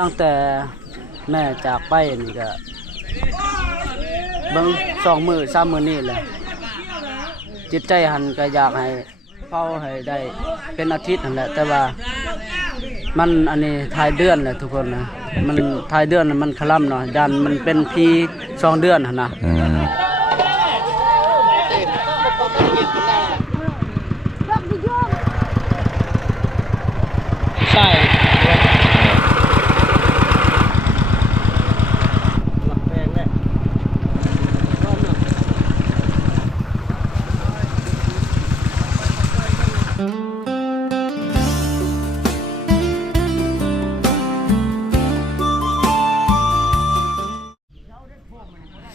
ตั้งแต่แม่จากไปนี่ก็เบิ่ง2 มื้อ 3 มื้อนี่แหละจิตใจหันก็อยากให้เฝ้าให้ได้เป็นอาทิตย์นั่นแหละแต่ว่ามันอันนี้ท้ายเดือนแหละทุกคนนะมันท้ายเดือนมันคล่ำเนาะยันมันเป็นพี2 เดือนหั่นนะใช่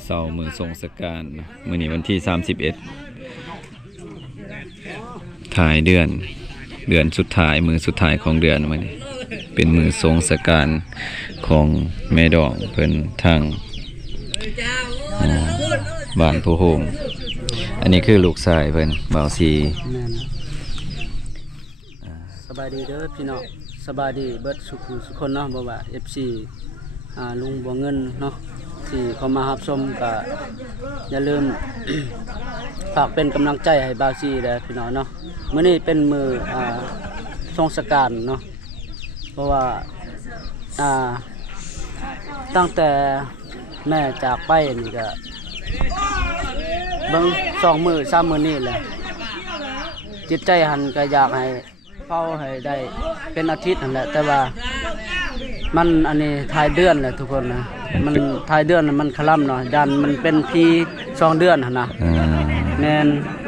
เสาร์มือทรงสการมื้อนี้วันที่31ถ่ายเดือนสุดท้ายมือสุดท้ายของเดือนมื้อนี้เป็นมือทรงสการของแม่ดองเพิ่นทางบ้านผู้โฮมอันนี้คือลูกชายเพิ่นบ่าวสีสบายดีเด้อพี่น้องสบายดีเบิดสุขคนเนาะบ่ว่า FC ลุงบัวเงินเนาะที่เข้ามารับชมก็อย่าลืม ฝากเป็นกำลังใจให้บ่าวซีเด้อพี่น้องเนาะมื้อนี้เป็นมื้อทรงสการเนาะเพราะว่าตั้งแต่แม่จากไปนี่ก็เบิ่ง2 มื้อ 3 มื้อนี่แหละจิตใจหันก็อยากให้เฝ้าให้ได้เป็นอาทิตย์นั่นแหละแต่ว่ามันอันนี้ท้ายเดือนแหละทุกคนนะมันท้ายเดือนมันคล่ำเนาะยันมันเป็นพี2 เดือนหั่นนะแม่น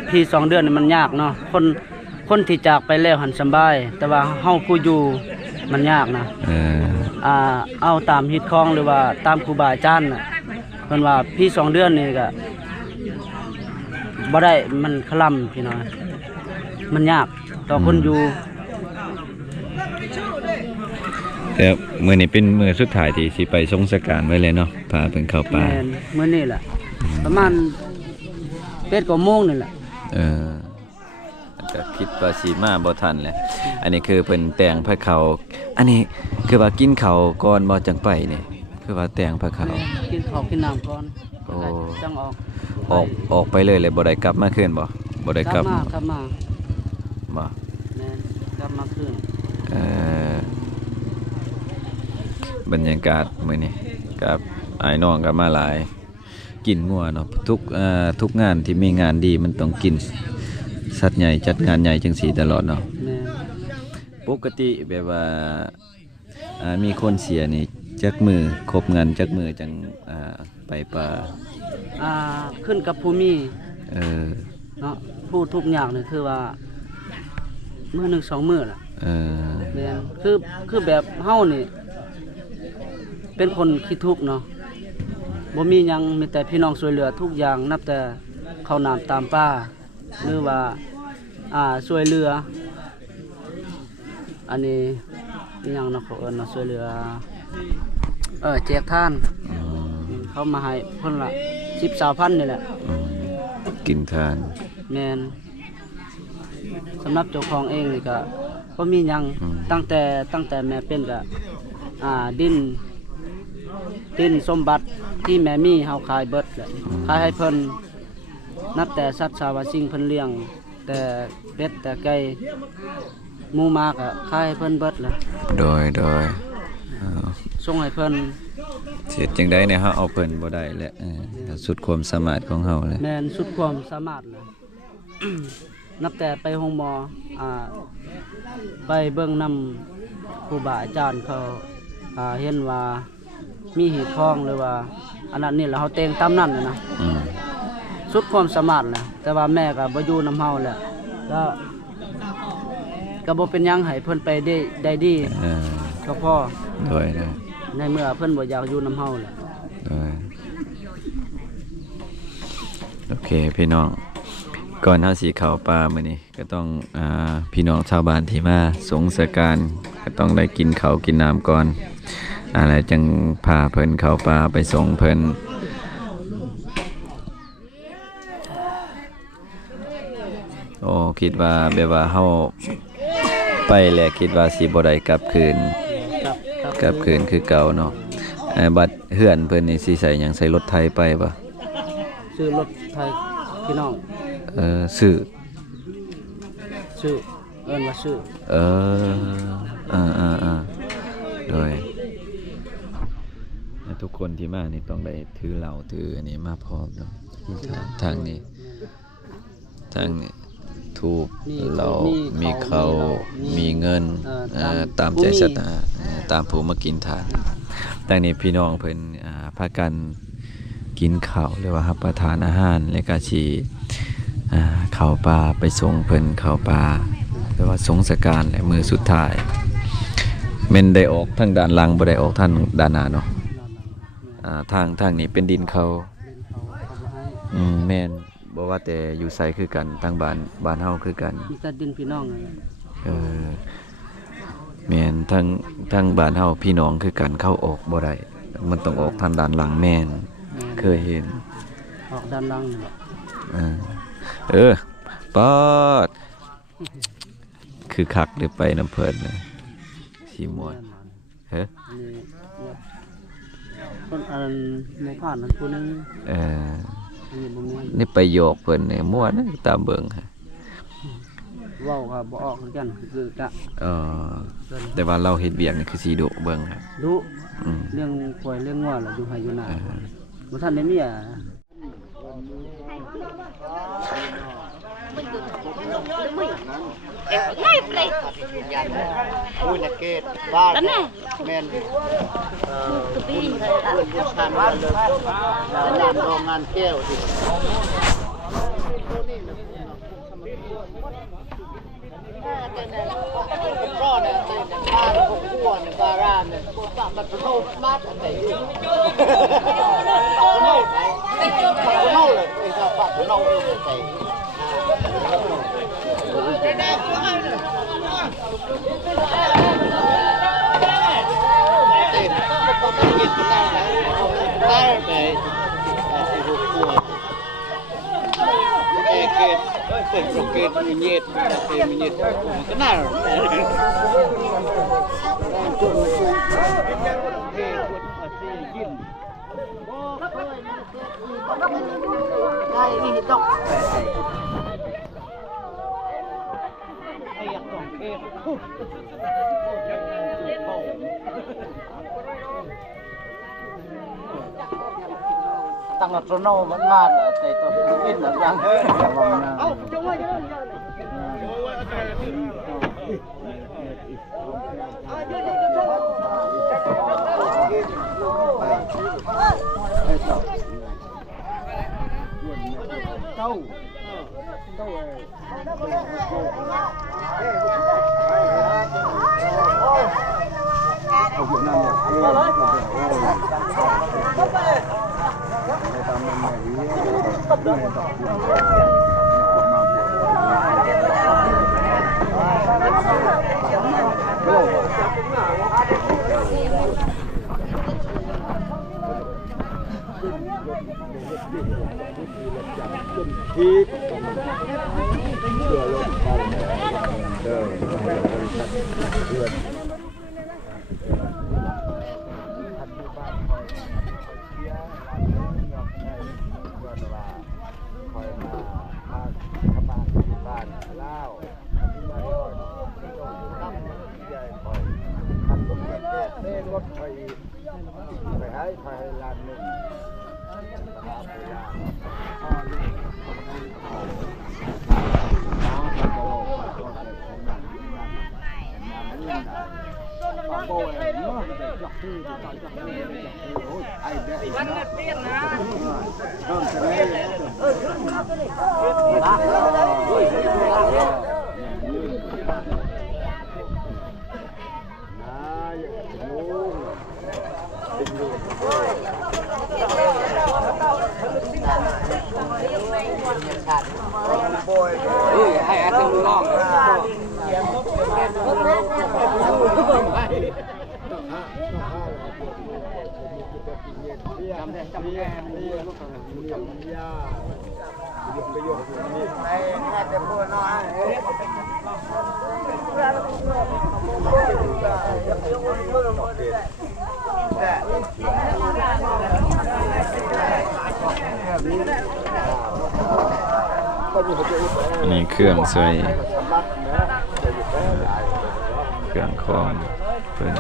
พี2 เดือนนี่มันยากเนาะคนที่จากไปแล้วหันสบายแต่ว่าเฮาผู้อยู่มันยากนะเอาตามฮิตคองหรือว่าตามครูบาอาจารย์น่ะเพิ่นว่าพี2 เดือนนี่ก็บ่ได้มันคล่ำพี่น้อยมันยากต่อคนอยู่แต่มื้อนี้เป็นมื้อสุดท้ายที่สิไปทรงสการไว้เลยเนาะพาเพิ่นเข้าป่ามื้อนี้แหละประมาณ8 9 โมงนี่แหละก็คิดว่าสิมาบ่ทันแหละอันนี้คือเพิ่นแต่งพระเขาอันนี้คือว่ากินข้าวก่อนบ่จังไปนี่คือว่าแต่งพระเขากินข้าวกินน้ำก่อนจังออกไปเลยบ่ได้กลับมาคืนบ่ได้กลับมาบ่แม่นกลับมาคืนบรรยากาศมื้อนี้กับอ้ายน้องก็มาหลายกินงัวเนาะทุกงานที่มีงานดีมันต้องกินสัตว์ใหญ่จัดงานใหญ่จังซี่ตลอดเนาะปกติแบบว่ามีคนเสียนี่จักมือครบงานจักมือจังไปป่าขึ้นกับภูมิเนาะผู้ทุกอย่างนี่คือว่ามื้อ1 2 มื้อล่ะแม่นคือแบบเฮานี่เป็นคนขี้ทุกข์เนาะบ่มีหยังมีแต่พี่น้องช่วยเหลือทุกอย่างนับแต่ข้าวน้ำตามป่าหรือว่าช่วยเหลืออันนี้อีหยังเนาะเขาเอิ้นเนาะช่วยเหลือแจกทานเขามาให้เพิ่นละ10-20,000นี่แหละกินทานแม่นสำหรับเจ้าของเองนี่ก็บ่มีหยังตั้งแต่แม่เป็นก็ดินสมบัติที่แม่มีเฮาขายเบิดแหละขายให้เพิ่นนับแต่สัตว์สาวสิ่งเพิ่นเลี้ยงแต่เป็ดแต่ไก่หมูหมาก็ขายให้เพิ่นเบิดแหละโดยส่งให้เพิ่นเฮ็ดจังได๋เนี่ยเฮาเอาเพิ่นบ่ได้แหละสุดความสามารถของเฮาแหละแม่นสุดความสามารถเลย นับแต่ไปโรงหมอไปเบิ่งนำครูบาอาจารย์เขาเห็นว่ามีหีดทองหรือว่าอันนั้นนี่แหละเฮาแต่งตามนั้นนะสุดความสามารถแหละแต่ว่าแม่ก็บ่อยู่นำเฮาแหละก็บ่เป็นหยังให้เพิ่นไปได้ดีก็พอโดยในเมื่อเพิ่นบ่อยากอยู่นำเฮาแหละโอเคพี่น้องก่อนเฮาสิเข้าป่ามื้อนี้ก็ต้องพี่น้องชาวบ้านที่มาสงสการก็ต้องได้กินข้าวกินน้ำก่อนอะไรจังพาเพิ่นเข้าป่าไปส่งเพิ่นคิดว่าแบบว่าเฮาไปแล้วคิดว่าสิบ่ได้กลับคืน กลับคืนคือเก่าเนาะบัดเฮือนเพิ่นนี่สิใส่หยังใส่รถไถไปบ่ ซื้อรถไทยพี่น้อง ซื้อ เอิ้นว่าซื้อโดยทุกคนที่มานี่ต้องได้ถือเหล้าถืออันนี้มาพร้อมเนาะทางนี้ถูกเรามีเขามีเงินตามใจศรัทธาตามผู้มากินทานดังนี้พี่น้องเพิ่นพากันกินข้าวหรือว่ารับประทานอาหารแล้วก็สิเข้าป่าไปส่งเพิ่นเข้าป่าหรือว่าสงสการและมื้อสุดท้ายแม่นได้ออกทางด้านหลังบ่ได้ออกทางด้านหน้าเนาะทางนี้เป็นดินเขาแม่นบ่ว่าแต่อยู่ไสคือกันทางบ้านเฮาคือกันมีแต่ดินพี่น้องแม่นทางบ้านเฮาพี่น้องคือกันเข้าออกบ่ได้มันต้องออกทางด้านหลังแม่นเคยเห็นออกด้านหลังนี่ปอดคือคักหรือไปน้ำเพิ่นน่ะสิม่วนคนอันหมู่บ้านนั้นผู้นึงนี่ไปโยกเพิ่นนี่ม่วนตามเบิ่งฮะเว้าก็บ่ออกคือกันคือกะแต่ว่าเราเฮ็ดเวียกนี่คือสิดุเบิ่งครับดุเรื่องปล่อยเรื่องงัวล่ะอยู่ไห้อยู่นาบ่ทันได้มีง่ายเลยอุ้ยนักเกตบ้านแม่นตุปีบุญทานบ้านเลยงานโรงงานแก้วที่ก็เนี่ยบ้านพวกขั้วเนี่ยบาร่าเนี่ยพวกมันโตมาตั้งแต่อยู่โน่ไหนโน่เลยไอ้ชาวบ้านโน่เลยใส่Kekit menyit, menyit, kenal. Đây ini dok. Ayak dong, tăng là trono vẫn mát để tôi in được rằng hai ăn tương ngon Hãy subscribe cho kênh Ghiền Mì Gõ để không bỏ lỡ những video hấp dẫn อันนี้เครื่องใส่เครื่องของเพิ่น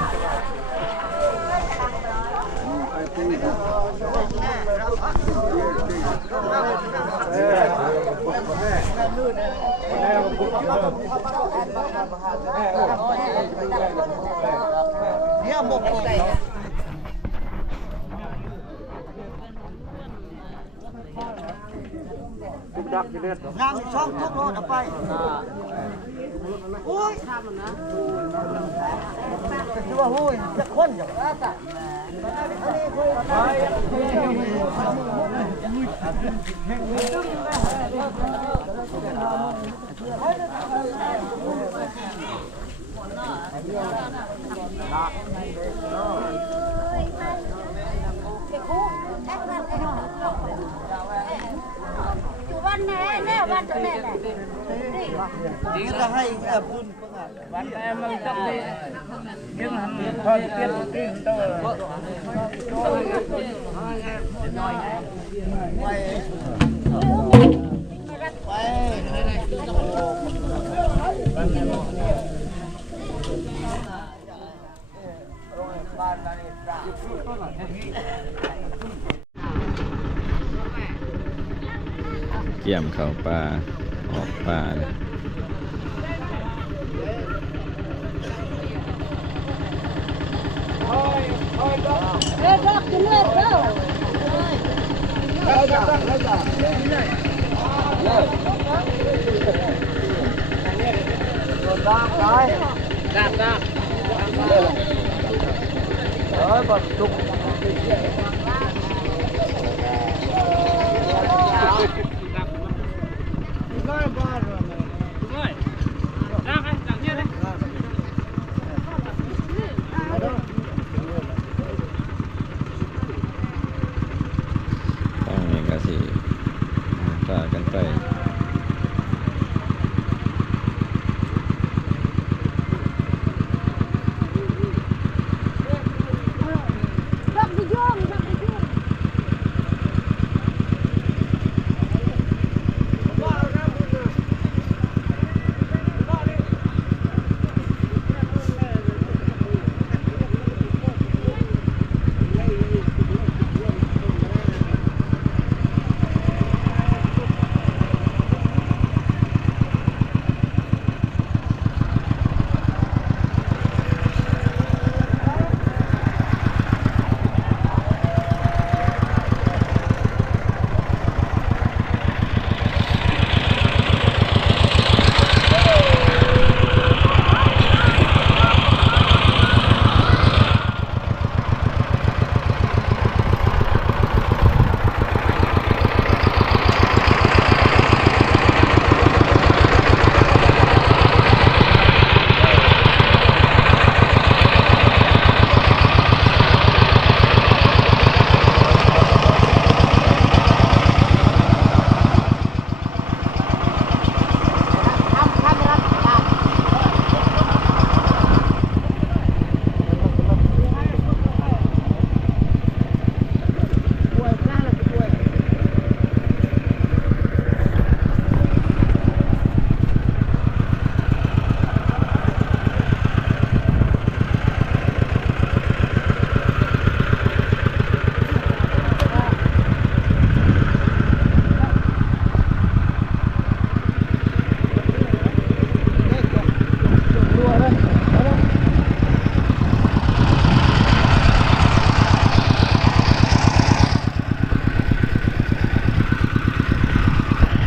เนี่ยหมกงานช่องทุกรถเอาไปโอ้ยดูว่าโอ้ยจะคนอยู่วันไหนแน่วันตัวแน่แหละนี่ จะให้บุญวันแม่มันจะมียังทอดเตี้ยตีนโตเกี่ยมเข้าป่าออกป่าเลย เลิกรักจะเลิกแล้ว ต้องมีกระสีพากันไป รักดิโยมรักดิโยม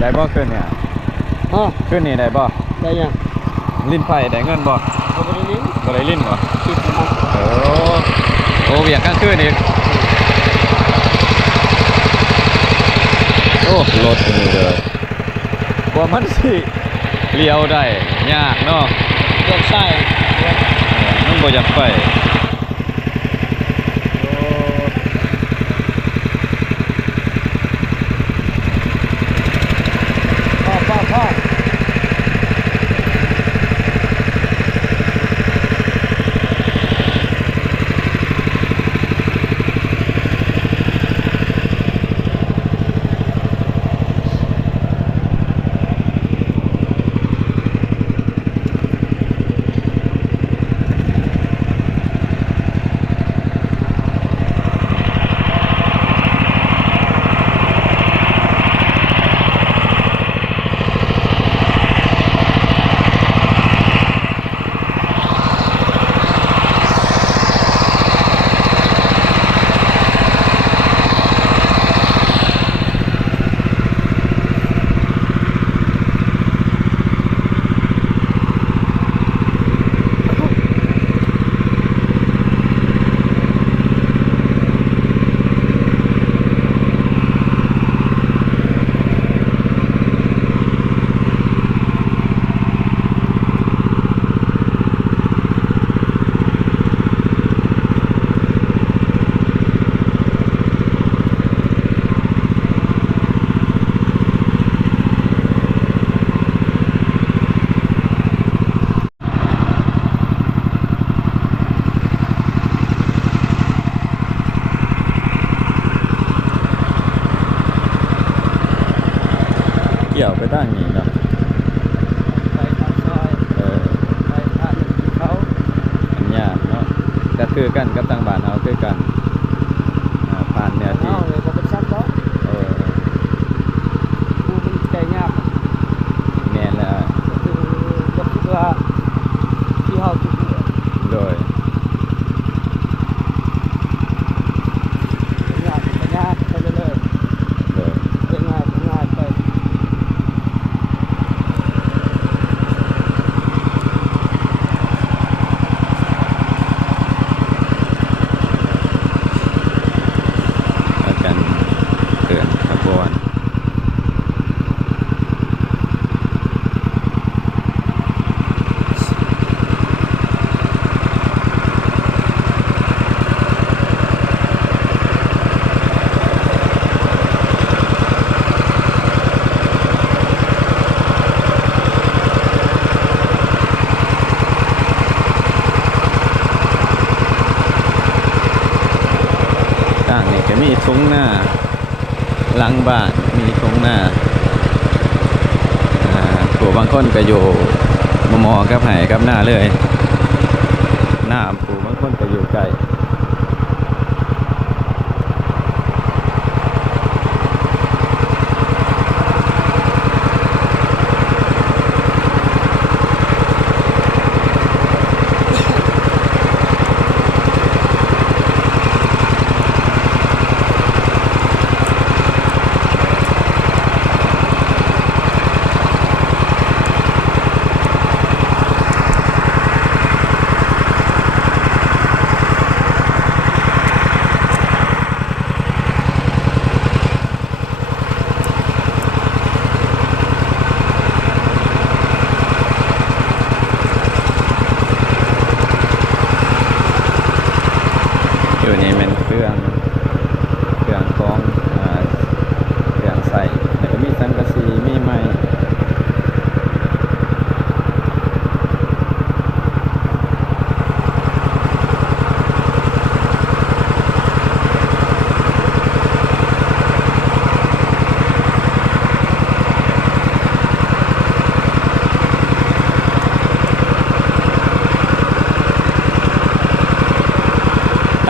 ได้บ่ขึ้นเนี่ย ฮะ ขึ้นนี่ได้บ่ ได้ยัง ลิ้นไผ่ได้เงินบ่ บ่ได้ยิน บ่ได้ลิ้นบ่ คิดมา โอ้เวียงกลางคืนอีกโอ้รถนี่เลยกว่ามันสิเลี้ยวได้ยากเนาะ เดินซ้าย มันบ่อยากไป พ่อ ทางนี้เนาะ ไปทางซอย ไปทางเขา มันยากเนาะก็คือกันกับทางบ้านเฮาคือกันผ่านเนี่ยที่ เอาเลยบ่เป็นซักเนาะ ผู้มันใจยาก แม่นแล้ว ก็คิดว่าที่เฮาคิดเนี่ย โดย ยากไปเรื่อย โดย ๆเป็นง่ายไป แล้วกันเตือนขบวนต่างนี่ก็มีทุ่งหน้าหลังบ้านมีทุ่งหน้าผู้บางคนก็อยู่มอกับไห้กับหน้าเลยหน้าผู้บางคนก็อยู่ไกลอยู่นี่เป็นเครื่องของเครื่องใส่แล้วก็มีสังกะสีมีไม้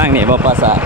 ตั้งนี่บ่ปราสาท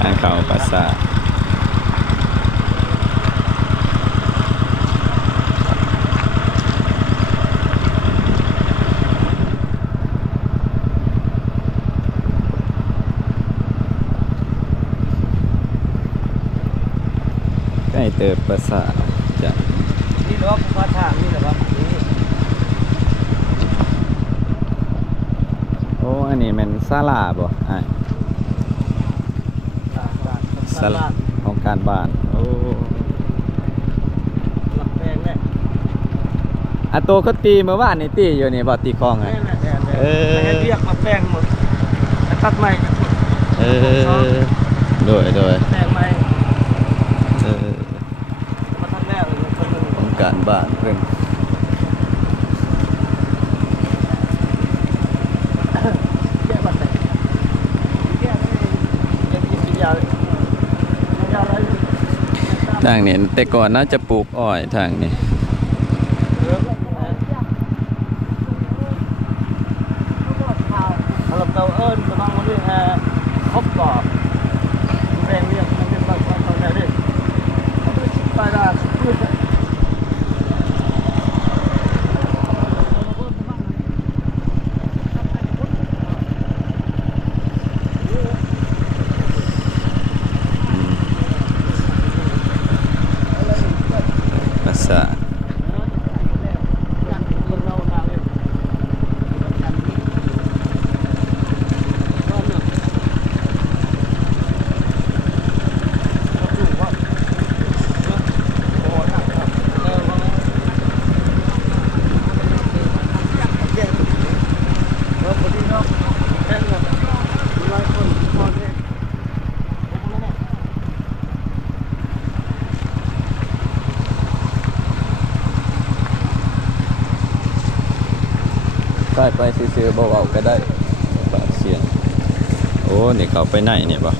ทางเข้าปราสาทใกล้เติบปราสาทจะ นี่เนาะผู้ว่าทางนี่แหละครับนี่ โอ้อันนี้มันศาลาบ่ศาลาของการบ้านโอ้ หลักแพงแน่ อะโตก็ตีเมื่อวานนี่ตีอยู่นี่บ่ตีคลองไง ให้เรียกมาแปลงหมดตัดใหม่ โดย แปลงใหม่ มา ทำแน่เลย ของการบ้านเพิ่น ทางนี้แต่ก่อนน่าจะปลูกอ้อยทางนี้ Kalau tàu ơn tao mang đi hốc bò ven miệng nó bên bờ con tàu này đi nó đi bài ra sụp đấy ภาษาไปซื้อๆเบาๆก็ได้ปากเสียงโอ้นี่เขาไปไหนเนี่ยบ่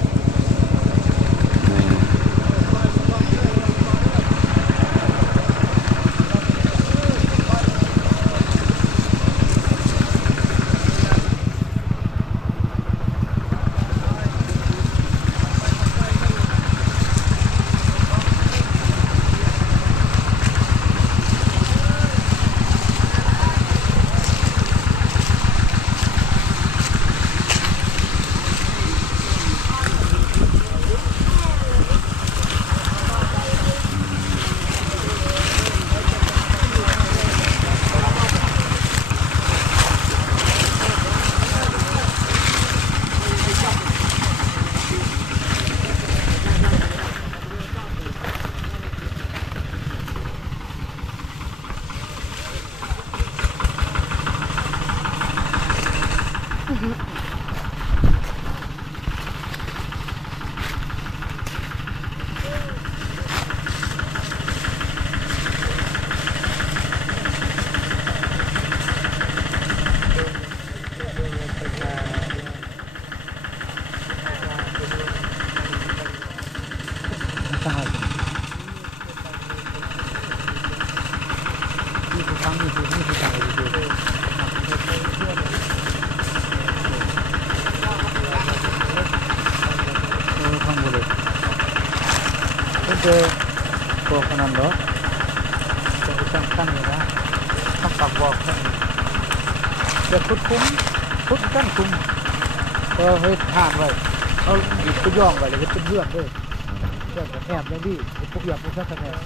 ตัวขนาดนั้นจะไปตั้งเลยนะต้องปักบอกจะคุดตั้งคุ้มให้ทานไว้เอาอีกตัวย่องไว้เลยเป็นเลือดด้วยเลือดแอบเลยดิพวกอย่างพวกนั้นแอบ